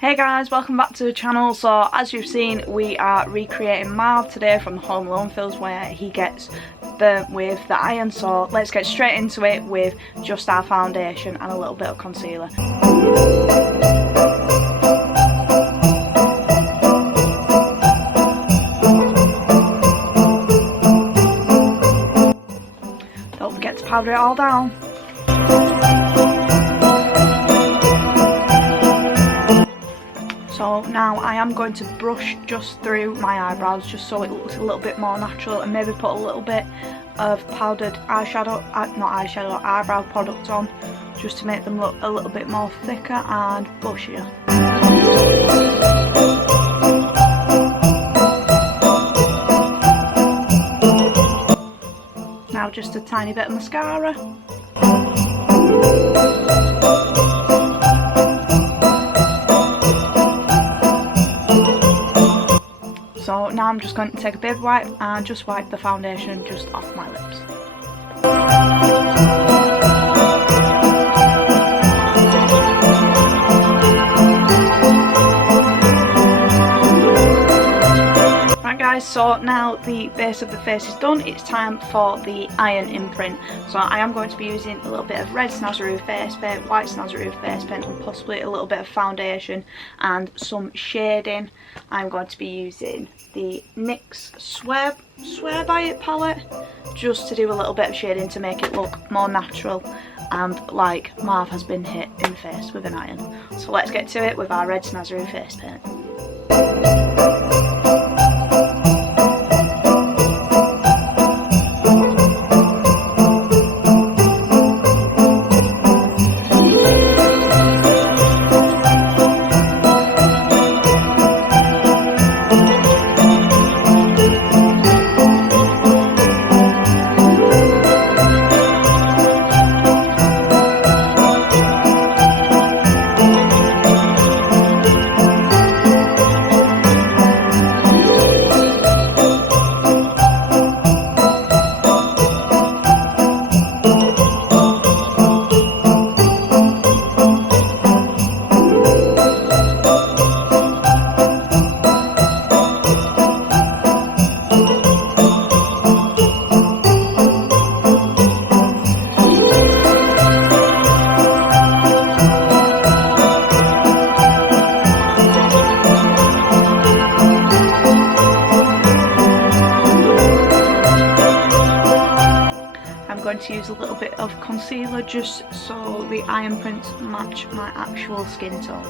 Hey guys, welcome back to the channel. So as you've seen, we are recreating Marv today from the Home Alone films where he gets burnt with the iron. So let's get straight into it with just our foundation and a little bit of concealer. Don't forget to powder it all down. So now I am going to brush just through my eyebrows just so it looks a little bit more natural, and maybe put a little bit of powdered eyebrow product on just to make them look a little bit more thicker and bushier. Now just a tiny bit of mascara. So now I'm just going to take a big wipe and just wipe the foundation just off my lips. Right guys, so now the base of the face is done. It's time for the iron imprint. So I am going to be using a little bit of red Snazaroo face paint, white Snazaroo face paint, and possibly a little bit of foundation and some shading. I'm going to be using the NYX Swear By It palette just to do a little bit of shading to make it look more natural and like Marv has been hit in the face with an iron. So let's get to it with our red Snazaroo face paint. To use a little bit of concealer just so the iron prints match my actual skin tone.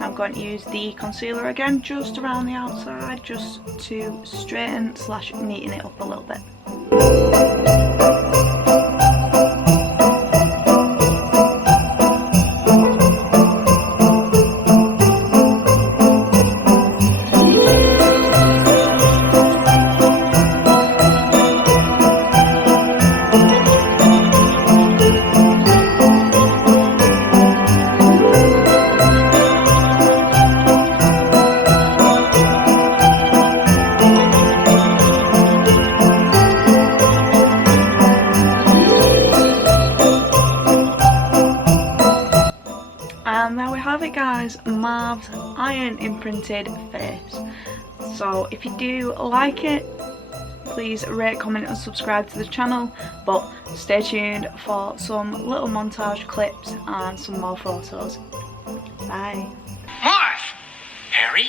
I'm going to use the concealer again just around the outside just to straighten / neaten it up a little bit. And there we have it guys, Marv's iron imprinted face. So if you do like it, please rate, comment and subscribe to the channel, but stay tuned for some little montage clips and some more photos. Bye. Marv! Harry?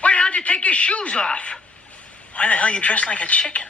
Why the hell did you take your shoes off? Why the hell you dressed like a chicken?